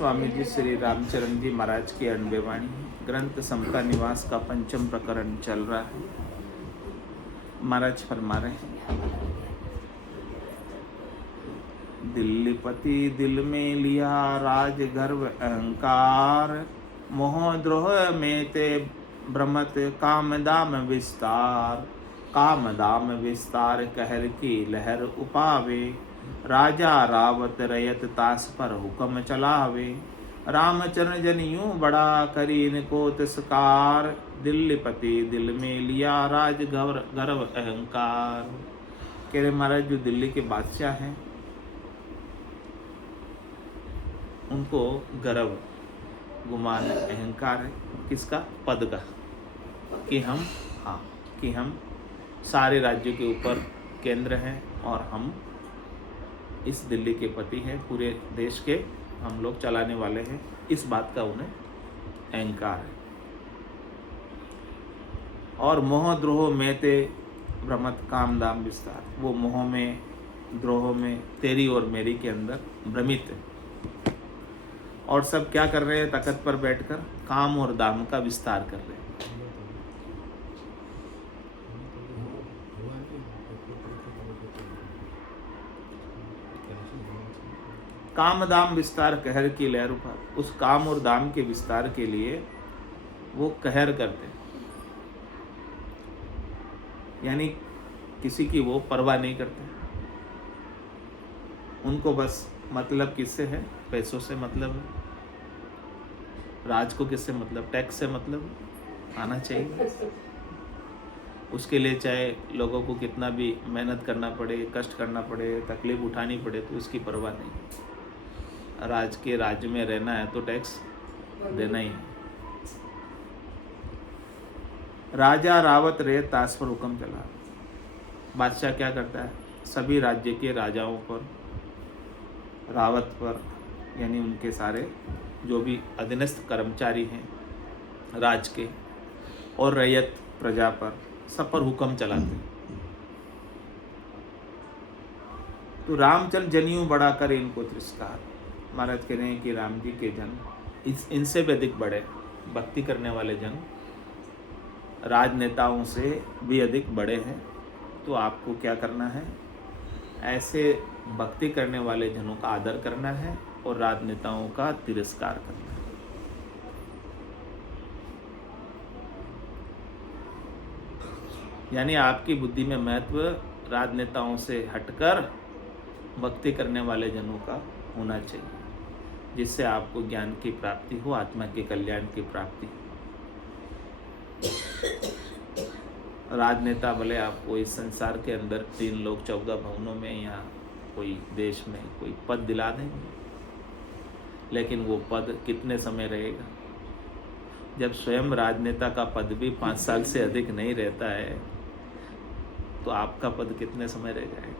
स्वामी जी श्री रामचरण जी महाराज की अणबेवाणी ग्रंथ समता निवास का पंचम प्रकरण चल रहा है। महाराज फरमा रहे हैं, दिल्लीपति दिल में लिया राज गर्व अहंकार, मोह द्रोह में ते भ्रमत काम दाम विस्तार। काम दाम विस्तार कहर की लहर उपावे, राजा रावत रयत तास पर हुक्म चलावे। रामचरण जन यूं बड़ा करी इनको तिरस्कार, दिल्लीपति दिल में लिया राज गर्व अहंकार। कह रहे महाराज जो दिल्ली के बादशाह हैं उनको गर्व गुमान अहंकार है। किसका? पद का, कि हम सारे राज्यों के ऊपर केंद्र हैं और हम इस दिल्ली के पति हैं, पूरे देश के हम लोग चलाने वाले हैं। इस बात का उन्हें अहंकार है। और मोह द्रोह में ते भ्रमत काम दाम विस्तार, वो मोह में द्रोह में तेरी और मेरी के अंदर भ्रमित है। और सब क्या कर रहे हैं? तख्त पर बैठकर काम और दाम का विस्तार कर रहे हैं। काम दाम विस्तार कहर की लहर पर, उस काम और दाम के विस्तार के लिए वो कहर करते हैं, यानी किसी की वो परवाह नहीं करते। उनको बस मतलब किससे है? पैसों से मतलब है। राज को किससे मतलब? टैक्स से मतलब आना चाहिए। उसके लिए चाहे लोगों को कितना भी मेहनत करना पड़े, कष्ट करना पड़े, तकलीफ उठानी पड़े, तो उसकी परवाह नहीं। राज के राज्य में रहना है तो टैक्स देना ही है। राजा रावत रे ताश पर हुक्म चला। बादशाह क्या करता है? सभी राज्य के राजाओं पर, रावत पर, यानी उनके सारे जो भी अधीनस्थ कर्मचारी हैं राज के, और रैयत प्रजा पर, सब पर हुक्म चलाते हैं। तो रामचंद्र जनियों बढ़ा कर इनको तिरस्कार। महाराज कह रहे हैं कि राम जी के जन इनसे भी अधिक बड़े, भक्ति करने वाले जन राजनेताओं से भी अधिक बड़े हैं। तो आपको क्या करना है? ऐसे भक्ति करने वाले जनों का आदर करना है और राजनेताओं का तिरस्कार करना है। यानी आपकी बुद्धि में महत्व राजनेताओं से हटकर भक्ति करने वाले जनों का होना चाहिए, जिससे आपको ज्ञान की प्राप्ति हो, आत्मा के कल्याण की प्राप्ति हो। राजनेता भले आपको इस संसार के अंदर 3 लोक 14 भवनों में या कोई देश में कोई पद दिला देंगे, लेकिन वो पद कितने समय रहेगा? जब स्वयं राजनेता का पद भी 5 साल से अधिक नहीं रहता है, तो आपका पद कितने समय रह जाएगा?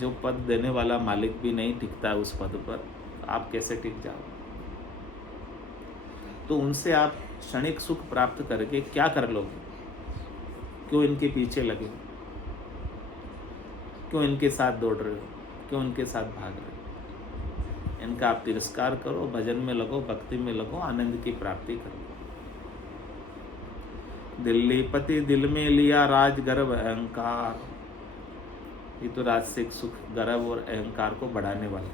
जो पद देने वाला मालिक भी नहीं टिकता उस पद पर, आप कैसे टिक जाओ? तो उनसे आप क्षणिक सुख प्राप्त करके क्या कर लोगे? क्यों इनके पीछे लगे? क्यों इनके साथ दौड़ रहे हो? क्यों इनके साथ भाग रहे हो? इनका आप तिरस्कार करो, भजन में लगो, भक्ति में लगो, आनंद की प्राप्ति करो। दिल्लीपति दिल में लिया राज गर्व अहंकार। ये तो राजसिक सुख, गर्व और अहंकार को बढ़ाने वाले,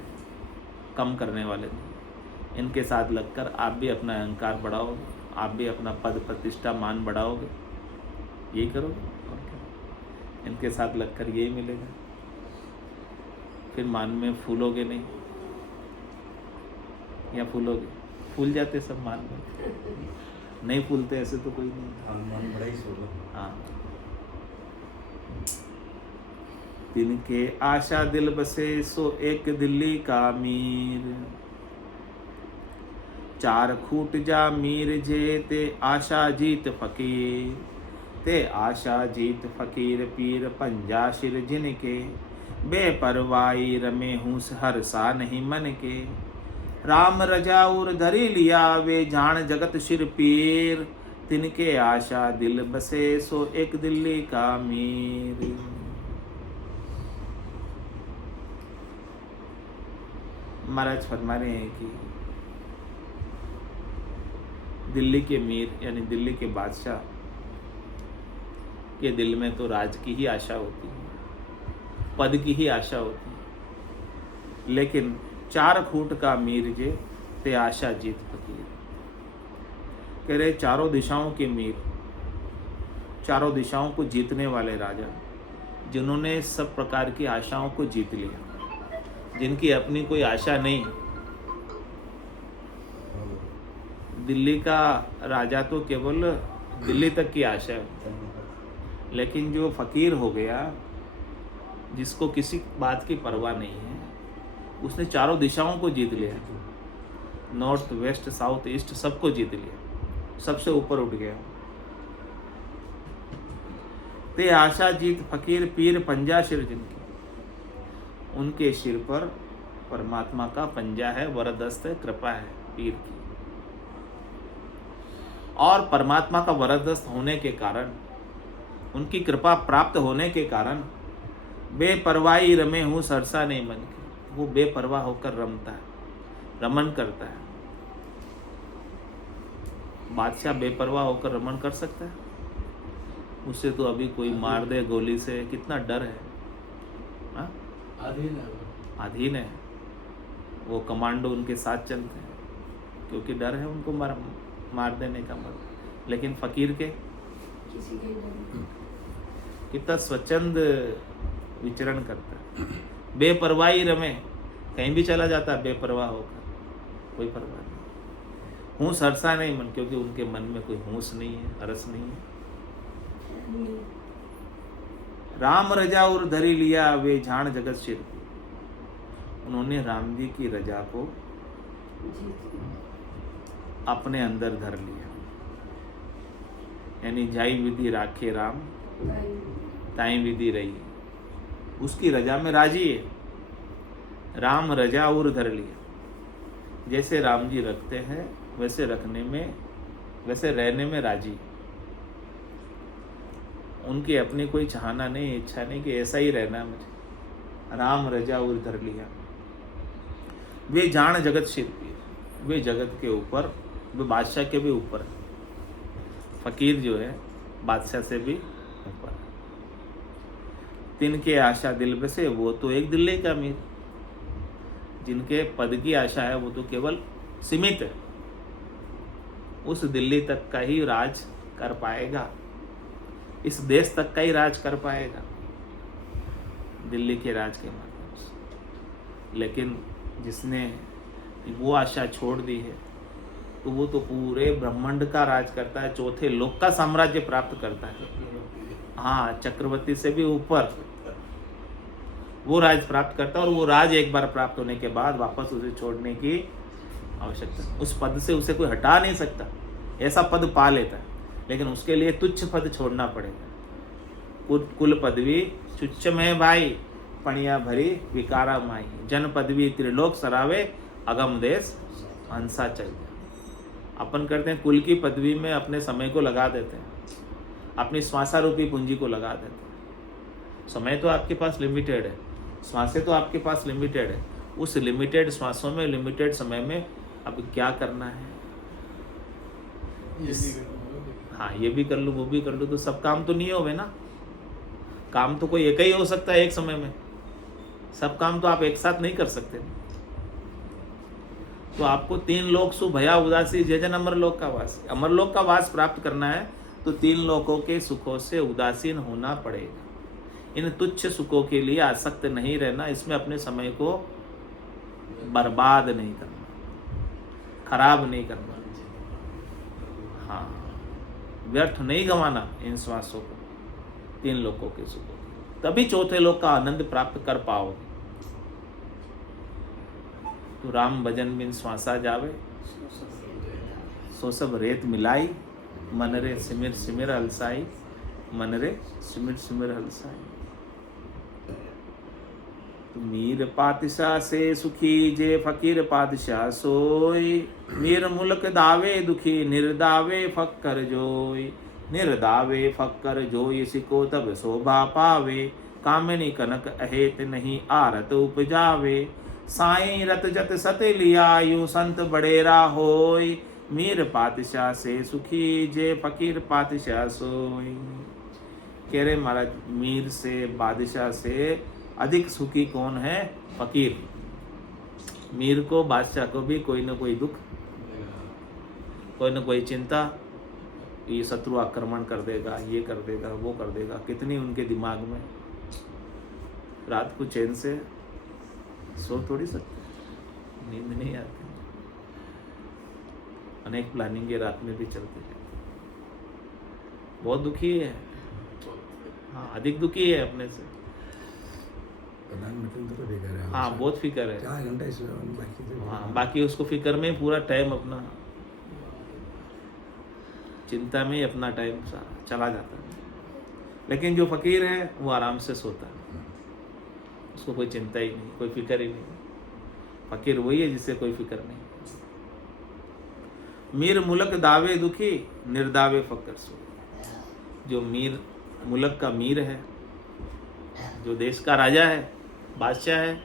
कम करने वाले नहीं। इनके साथ लगकर आप भी अपना अहंकार बढ़ाओगे, आप भी अपना पद प्रतिष्ठा मान बढ़ाओगे। यही करोगे और क्या? इनके साथ लगकर यही मिलेगा। फिर मान में फूलोगे नहीं, या फूलोगे? फूल जाते सब मान में, नहीं फूलते ऐसे तो कोई नहीं। हाँ, तिनके आशा दिल बसे सो एक दिल्ली का मीर। 4 खूट जा मीर जे ते आशा जीत फकीर। ते आशा जीत फकीर पीर पंजा शिर जिनके। बेपरवाही रमे हूस हर सा नहीं मन के। राम रजाउर धरी लिया वे जान जगत शिर पीर। तिनके आशा दिल बसे सो एक दिल्ली का मीर। महाराज फरमा रहे हैं कि दिल्ली के मीर यानी दिल्ली के बादशाह के दिल में तो राज की ही आशा होती है, पद की ही आशा होती है, लेकिन 4 खूट का मीर जे ते आशा जीत फकीर। कह रहे चारों दिशाओं के मीर, चारों दिशाओं को जीतने वाले राजा, जिन्होंने सब प्रकार की आशाओं को जीत लिया, जिनकी अपनी कोई आशा नहीं। दिल्ली का राजा तो केवल दिल्ली तक की आशा है, लेकिन जो फकीर हो गया, जिसको किसी बात की परवाह नहीं है, उसने चारों दिशाओं को जीत लिया, नॉर्थ वेस्ट साउथ ईस्ट सबको जीत लिया, सबसे ऊपर उठ गया। ते आशा जीत फकीर पीर पंजा सिर जिनके, उनके सिर पर परमात्मा का पंजा है, वरदस्त है, कृपा है पीर की। और परमात्मा का वरदस्त होने के कारण, उनकी कृपा प्राप्त होने के कारण बेपरवाही रमे हूँ सरसा नहीं मन के, वो बेपरवाह होकर रमता है, रमन करता है। बादशाह बेपरवाह होकर रमन कर सकता है? उससे तो अभी कोई मार दे गोली से, कितना डर है, हाँ? अधीन है। वो कमांडो उनके साथ चलते हैं क्योंकि डर है उनको मार देने का मर। लेकिन फकीर के कितना स्वच्छंद विचरण करता है, बेपरवाही रमे, कहीं भी चला जाता है बेपरवाह होकर, कोई परवाह नहीं। हूँ सरसा नहीं मन, क्योंकि उनके मन में कोई होश नहीं है, अरस नहीं है। राम रजा और धरी लिया वे झाण जगत शिर, उन्होंने राम जी की रजा को अपने अंदर धर लिया, यानी जाई विधि राखे राम ताई विधि रही, उसकी रजा में राजी है। राम रजा और धर लिया, जैसे राम जी रखते हैं वैसे रखने में, वैसे रहने में राजी। उनकी अपनी कोई चाहना नहीं, इच्छा नहीं कि ऐसा ही रहना है मुझे। राम रजा और धर लिया। वे जान जगत शिर, वे जगत के ऊपर, वे बादशाह के भी ऊपर है। फकीर जो है बादशाह से भी ऊपर है। तिनके आशा दिल बसे, वो तो एक दिल्ली का मीर। जिनके पद की आशा है वो तो केवल सीमित है, उस दिल्ली तक का ही राज कर पाएगा, इस देश तक का ही राज कर पाएगा दिल्ली के राज के माध्यम से। लेकिन जिसने वो आशा छोड़ दी है तो वो तो पूरे ब्रह्मांड का राज करता है, चौथे लोक का साम्राज्य प्राप्त करता है। हाँ, चक्रवर्ती से भी ऊपर वो राज प्राप्त करता है। और वो राज एक बार प्राप्त होने के बाद वापस उसे छोड़ने की आवश्यकता, उस पद से उसे कोई हटा नहीं सकता, ऐसा पद पा लेता है। लेकिन उसके लिए तुच्छ पद छोड़ना पड़ेगा। कुल पदवी तुच्छ में भाई, पणिया भरी विकारा माई, जन पदवी त्रिलोक सरावे, अगम देश हंसा चल जाए। अपन करते हैं कुल की पदवी में अपने समय को लगा देते हैं, अपनी श्वासा रूपी पूंजी को लगा देते हैं। समय तो आपके पास लिमिटेड है, श्वासें तो आपके पास लिमिटेड है। उस लिमिटेड श्वासों में, लिमिटेड समय में अब क्या करना है, हाँ ये भी कर लूँ वो भी कर लूँ, तो सब काम तो नहीं होवे ना। काम तो कोई एक ही हो सकता है एक समय में, सब काम तो आप एक साथ नहीं कर सकते। तो आपको 3 लोक सु भया उदासी जजन अमरलोक का वास, अमरलोक का वास प्राप्त करना है तो 3 लोकों के सुखों से उदासीन होना पड़ेगा। इन तुच्छ सुखों के लिए आसक्त नहीं रहना, इसमें अपने समय को बर्बाद नहीं करना, खराब नहीं करना, हाँ व्यर्थ नहीं गंवाना इन श्वासों को, 3 लोकों के सुखों, तभी चौथे लोक का आनंद प्राप्त कर पाओगे। तो राम भजन बिन श्वासा जावे, सो सब रेत मिलाई, मन रे सिमिर सिमिर हलसाई, मन रे सिमिर सिमिर हलसाई। मीर पातशाह से सुखी जे फकीर पातशाह सोई, मीर मुल्क दावे दुखी निर्दावे फक्कर जोई, निर्दावे फक्कर जोई सिको तब शोभा पावे, कामिनी कनक अहेत नहीं आरत उपजावे, साईं रत जत सत लिया यूं संत बड़ेरा होय, मीर पातशाह से सुखी जे फकीर पातशाह सोई। कह रहे महाराज मीर से बादशाह से अधिक सुखी कौन है? फकीर। मीर को बादशाह को भी कोई ना कोई दुख, कोई ना कोई चिंता, ये शत्रु आक्रमण कर देगा, ये कर देगा, वो कर देगा, कितनी उनके दिमाग में। रात को चैन से सो थोड़ी सकते, नींद नहीं आती, अनेक प्लानिंग रात में भी चलती है। बहुत दुखी है, हाँ अधिक दुखी है अपने से। प्रधानमंत्री तो फिक्र है। हाँ बहुत फिक्र है। 4 घंटे इसमें बाकी। हाँ बाकी उसको फिक्र में पूरा टाइम अपना, चिंता में ही अपना टाइम चला जाता है। लेकिन जो फकीर है वो आराम से सोता है, उसको कोई चिंता ही नहीं, कोई फिक्र ही नहीं। फकीर वही है जिससे कोई फिक्र नहीं। मीर मुलक दावे दुखी, निर्दावे फकर सो। जो मीर मुलक का मीर है, जो देश का राजा है, बादशाह है,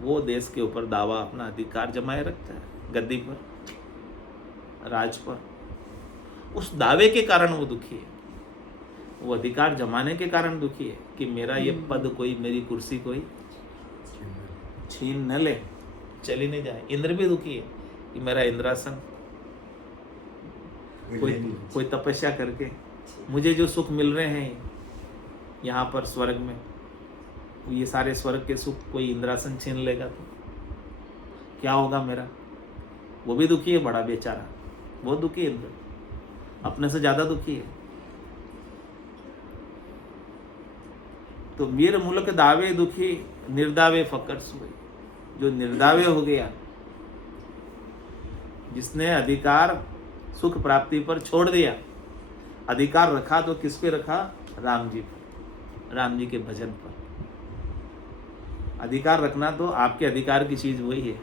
वो देश के ऊपर दावा अपना अधिकार जमाए रखता है, गद्दी पर, राज पर। उस दावे के कारण वो दुखी है, वो अधिकार जमाने के कारण दुखी है कि मेरा ये पद कोई, मेरी कुर्सी कोई छीन न ले, चली नहीं जाए। इंद्र भी दुखी है कि मेरा इंद्रासन कोई तपस्या करके मुझे जो सुख मिल रहे हैं यहाँ पर स्वर्ग में, ये सारे स्वर्ग के सुख कोई इंद्रासन छीन लेगा तो क्या होगा मेरा। वो भी दुखी है, बड़ा बेचारा, बहुत दुखी है, इंद्र अपने से ज्यादा दुखी है। तो मीर मुल्क दावे दुखी, निर्दावे फकर सोई। जो निर्दावे हो गया, जिसने अधिकार सुख प्राप्ति पर छोड़ दिया, अधिकार रखा तो किस पे रखा? राम जी पर, राम जी के भजन पर। अधिकार रखना तो आपके अधिकार की चीज वही है,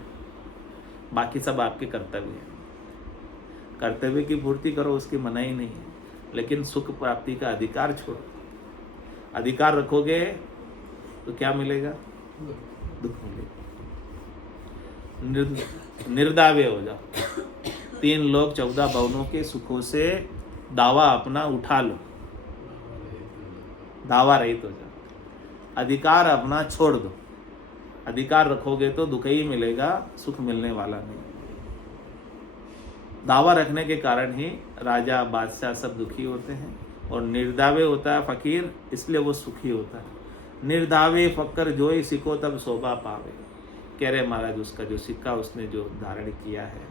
बाकी सब आपके कर्तव्य है। कर्तव्य की पूर्ति करो, उसकी मनाही नहीं है, लेकिन सुख प्राप्ति का अधिकार छोड़ो। अधिकार रखोगे तो क्या मिलेगा? दुख मिलेगा। निर्दावे हो जाओ, 3 लोक 14 भवनों के सुखों से दावा अपना उठा लो, दावा रहित हो जाओ, अधिकार अपना छोड़ दो। अधिकार रखोगे तो दुख ही मिलेगा, सुख मिलने वाला नहीं। दावा रखने के कारण ही राजा बादशाह सब दुखी होते हैं, और निर्दावे होता है फकीर, इसलिए वो सुखी होता है। निर्दावे फक्कर जोई सिको तब शोभा पावे। कह रहे महाराज उसका जो सिक्का उसने जो धारण किया है,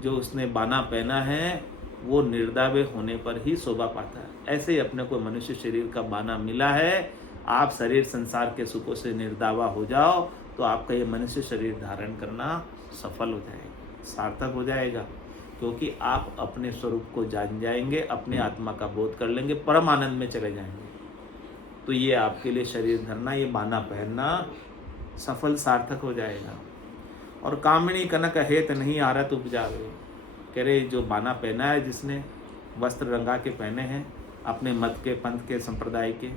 जो उसने बाना पहना है, वो निर्दावे होने पर ही शोभा पाता है। ऐसे ही अपने को मनुष्य शरीर का बाना मिला है, आप शरीर संसार के सुखों से निर्दावा हो जाओ तो आपका ये मनुष्य शरीर धारण करना सफल हो जाएगा, सार्थक हो जाएगा, क्योंकि आप अपने स्वरूप को जान जाएंगे, अपने आत्मा का बोध कर लेंगे, परम आनंद में चले जाएंगे। तो ये आपके लिए शरीर धरना, ये बाना पहनना सफल सार्थक हो जाएगा। और कामिनी कनक हेत नहीं आरत उपजावे। कह रहे जो बाना पहना है, जिसने वस्त्र रंगा के पहने हैं अपने मत के, पंथ के, संप्रदाय के,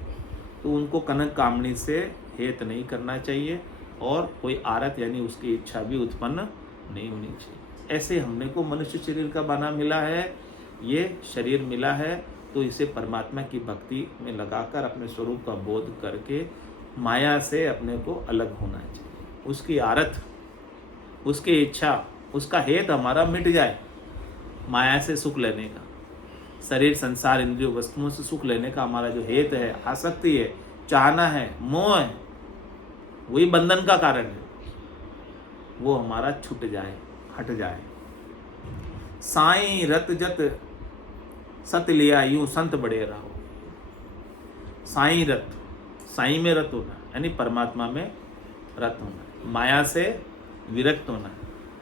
तो उनको कनक कामनी से हेत नहीं करना चाहिए, और कोई आरत यानी उसकी इच्छा भी उत्पन्न नहीं होनी चाहिए। ऐसे हमने को मनुष्य शरीर का बाना मिला है, ये शरीर मिला है, तो इसे परमात्मा की भक्ति में लगाकर अपने स्वरूप का बोध करके माया से अपने को अलग होना चाहिए। उसकी आरत, उसकी इच्छा, उसका हेत हमारा मिट जाए, माया से सुख लेने का, शरीर संसार इंद्रियों वस्तुओं से सुख लेने का हमारा जो हेत है, आसक्ति है, चाहना है, मोह है, वही बंधन का कारण है, वो हमारा छूट जाए, हट जाए। साईं रत जत सत लिया यूं संत बड़े रहो। साईं रत, साईं में रत होना यानी परमात्मा में रत होना, माया से विरक्त होना,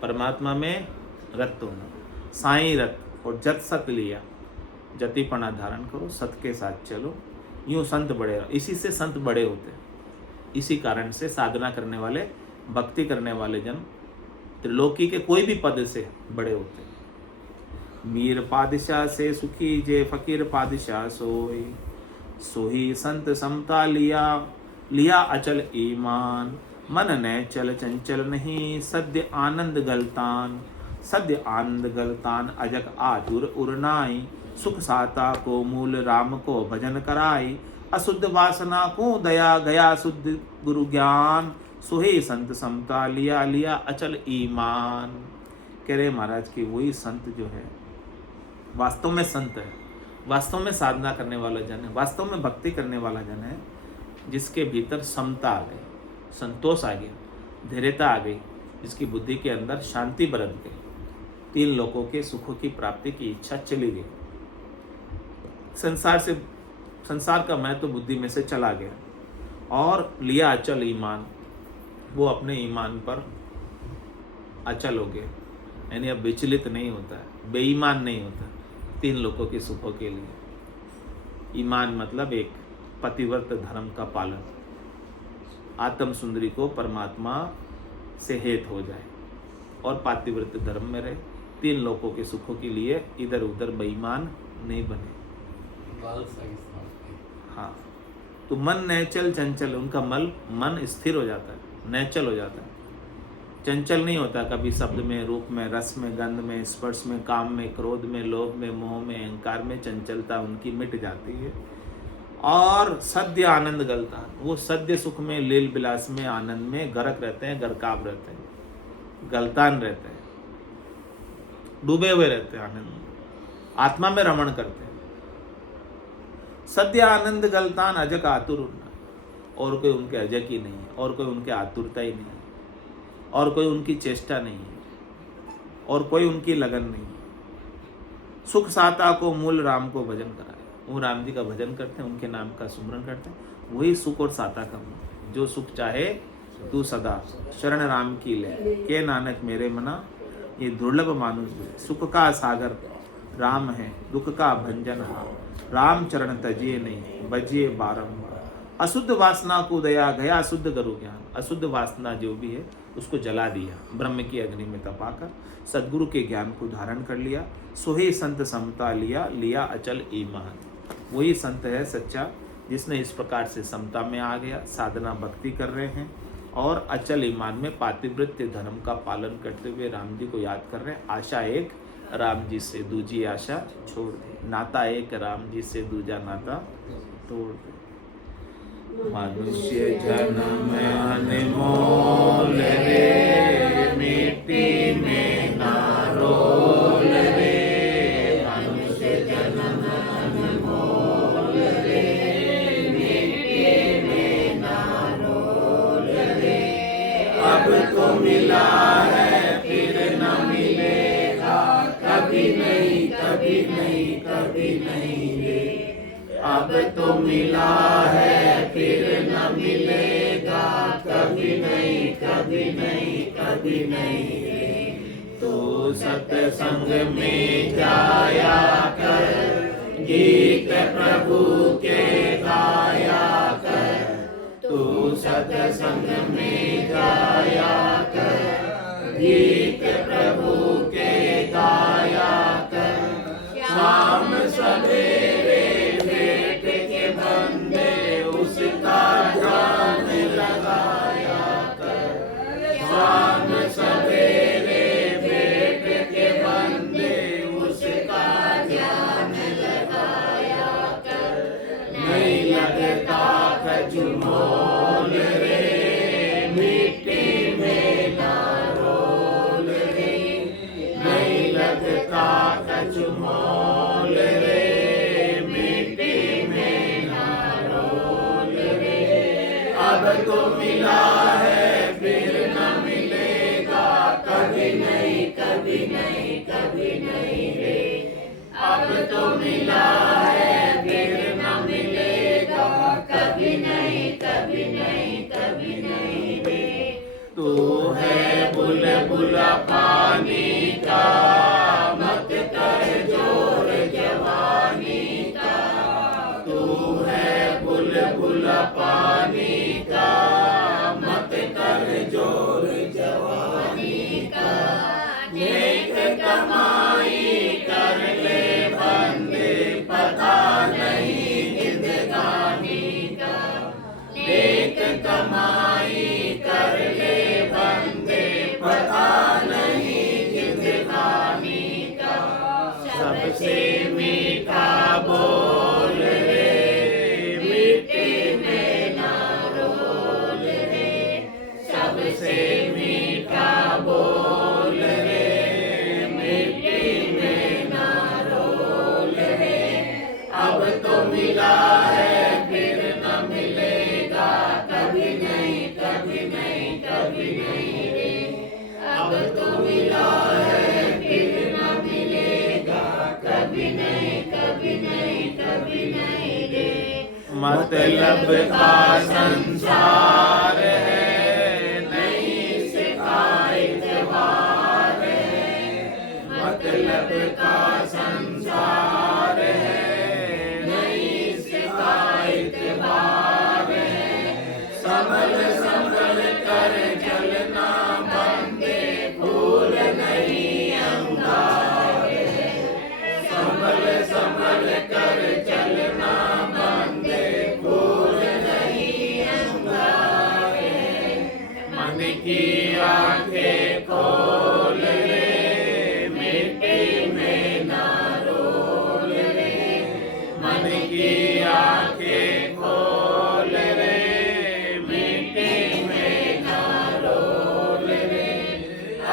परमात्मा में रत होना। साईं रत, और जत सत लिया, जतिपना धारण करो, सत के साथ चलो, यूं संत बड़े रहो। इसी से संत बड़े होते हैं, इसी कारण से साधना करने वाले, भक्ति करने वाले जन त्रिलोकी के कोई भी पद से बड़े होते हैं। मीर पादशाह से सुखी जे फकीर पादशाह सोई, सोही संत समता लिया, लिया अचल ईमान, मन ने चल चंचल नहीं, सद्य आनंद गलतान। सद्य आनंद गलतान अजक आतुर उरनाई, सुख साता को मूल राम को भजन कराई। अशुद्ध वासना को दया गया शुद्ध गुरु ज्ञान, सुहे संत समता लिया लिया अचल ईमान। कह रहे महाराज कि वही संत जो है वास्तव में संत है, वास्तव में साधना करने वाला जन है, वास्तव में भक्ति करने वाला जन है, जिसके भीतर समता आ गई, संतोष आ गया, धैर्यता आ गई, जिसकी बुद्धि के अंदर शांति बरत गई, तीन लोगों के सुखों की प्राप्ति की इच्छा चली गई, संसार का मैं तो बुद्धि में से चला गया और लिया अचल ईमान। वो अपने ईमान पर अचल हो गए, यानी अब विचलित नहीं होता है, बेईमान नहीं होता तीन लोगों के सुखों के लिए। ईमान मतलब एक पतिव्रत धर्म का पालन, आत्म सुंदरी को परमात्मा से हेत हो जाए और पातिव्रत धर्म में रहे, तीन लोगों के सुखों के लिए इधर उधर बेईमान नहीं बने। हाँ, तो मन नैचल चंचल, उनका मन स्थिर हो जाता है, नैचल हो जाता है, चंचल नहीं होता कभी शब्द में, रूप में, रस में, गंध में, स्पर्श में, काम में, क्रोध में, लोभ में, मोह में, अहंकार में चंचलता उनकी मिट जाती है। और सद्य आनंद गलता, वो सद्य सुख में, लील विलास में, आनंद में गरक रहते हैं, गरकाब रहते हैं, गलतान रहते हैं, डूबे हुए रहते हैं आनंद में, आत्मा में रमण करते हैं। सद्य आनंद गलतान अजक आतुर उन्ना, और कोई उनके अजक ही नहीं है, और कोई उनके आतुरता ही नहीं है, और कोई उनकी चेष्टा नहीं है, और कोई उनकी लगन नहीं है। सुख साता को मूल राम को भजन कराए, वो राम जी का भजन करते हैं, उनके नाम का सुमरन करते हैं, वही सुख और साता का मूल। जो सुख चाहे तू सदा शरण राम की ले, के नानक मेरे मना, ये दुर्लभ मानुष है। सुख का सागर राम है, दुख का भंजन हा, राम चरण तजिए नहीं, बजिए बारंबार। अशुद्ध वासना को दया गया शुद्ध गुरु ज्ञान, अशुद्ध वासना जो भी है उसको जला दिया, ब्रह्म की अग्नि में तपाकर सद्गुरु के ज्ञान को धारण कर लिया। सोहे संत समता लिया लिया अचल ईमान। वही संत है सच्चा, जिसने इस प्रकार से समता में आ गया, साधना भक्ति कर रहे हैं और अचल ईमान में पातिव्रत्य धर्म का पालन करते हुए राम जी को याद कर रहे हैं। आशा एक राम जी से दूजी आशा छोड़ दे, नाता एक राम जी से दूजा नाता तोड़ दे। मनुष्य जन्म अनमोल रे, मिट्टी में ना रोल रे। मनुष्य जन्म अनमोल रे, मिट्टी में ना रोल रे। अब तो मिला है फिर न मिलेगा, कभी नहीं कभी नहीं कभी नहीं रे। अब तो मिला है फिर न मिलेगा, कभी नहीं कभी नहीं कभी नहीं रे। तो सत्संग में जाया कर, गीत प्रभु के गाया कर। तो सत्संग में जाया कर, गीत प्रभु के गाया कर। शाम सवेरे भेंट के बंदे उसका ध्यान लगाया कर। शाम सवेरे भेंट के बंदे उसका ध्यान लगाया कर। नहीं लगता खजमोल रे, मिट्टी में ना रोल रे। नहीं लगता खजमोल रे, मिट्टी में ना रोल रे। अब तो मिला है फिर न मिलेगा, कभी नहीं कभी नहीं कभी नहीं रे। अब तो मिला है फिर न मिलेगा, कभी नहीं कभी नहीं कभी नहीं रे। तू है बुलबुला पानी का, मत कर जोर जवानी का। तू है बुलबुला पानी का, मत कर जोर जवानी का। नेक कमाई कर ले बंदे, पता नहीं जिंदगानी का। नेक कमाई कर तो मिला है फिर न मिलेगा कभी नहीं कभी नहीं कभी नहीं रे। मतलब का संसार है नहीं इसका इतबार है। मतलब का संसार है नहीं इसका इतबार है। संभल संभल कर चलना बंदे फूल नहीं अंगार है। संभल संभल कर चलना बंदे फूल नहीं अंगार है। मन की आंखें खोल रे मिट्टी में ना रोल रे। मन की आंखें खोल रे मिट्टी में ना रोल रे।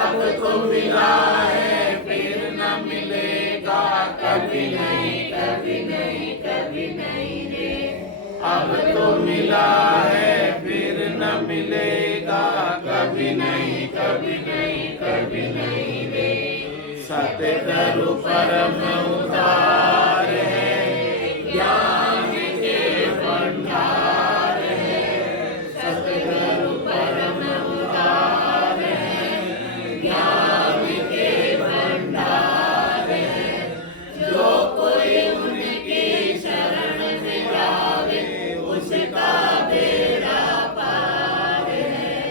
अब तो मिला है फिर न मिलेगा कभी नहीं कभी नहीं कभी नहीं रे। अब तो मिला है फिर न मिलेगा कभी नहीं कभी नहीं कभी नहीं रे। सतगुरु परम उदार है ज्ञान के भंडार है। सतगुरु परम उदार है ज्ञान के भंडार है। जो कोई उनकी शरण में जावे उसका बेड़ा पार है।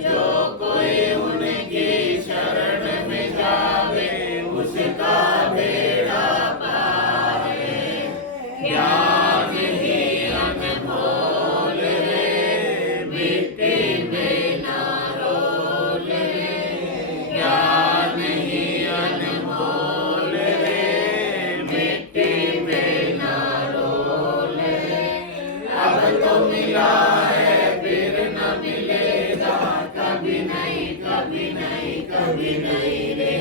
जो कोई उनकी शरण में जावे उसका बेड़ा पार है। ज्ञान ही अनमोल रे मिट्टी में ना रोल रे। ज्ञान ही अनमोल रे मिट्टी में ना रोल रे। अब तो मिला है फिर न मिलेगा कभी नहीं कभी नहीं कभी नहीं रे।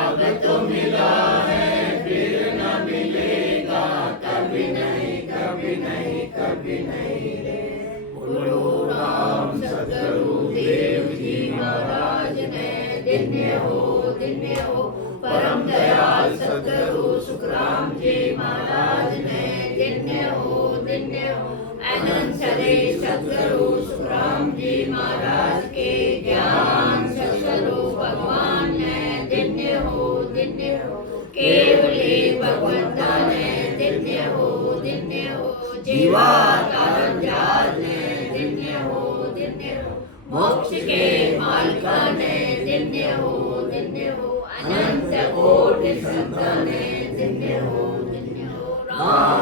अब तो मिला है फिर न मिलेगा कभी नहीं कभी नहीं कभी नहीं रे। बोलो राम सतगुरु देव जी महाराज ने धन्य हो परम दयाल सतगुरु सुखराम जी महाराज ने धन्य हो अनंत सरे सतगुरु सुखराम जी महाराज के ज्ञान सतगुरु भगवान ने धन्य हो केवली भगवंता ने धन्य हो जीवा कारण जात ने धन्य हो मोक्ष के मालिका ने धन्य हो अनंत कोटि संतान ने धन्य हो राम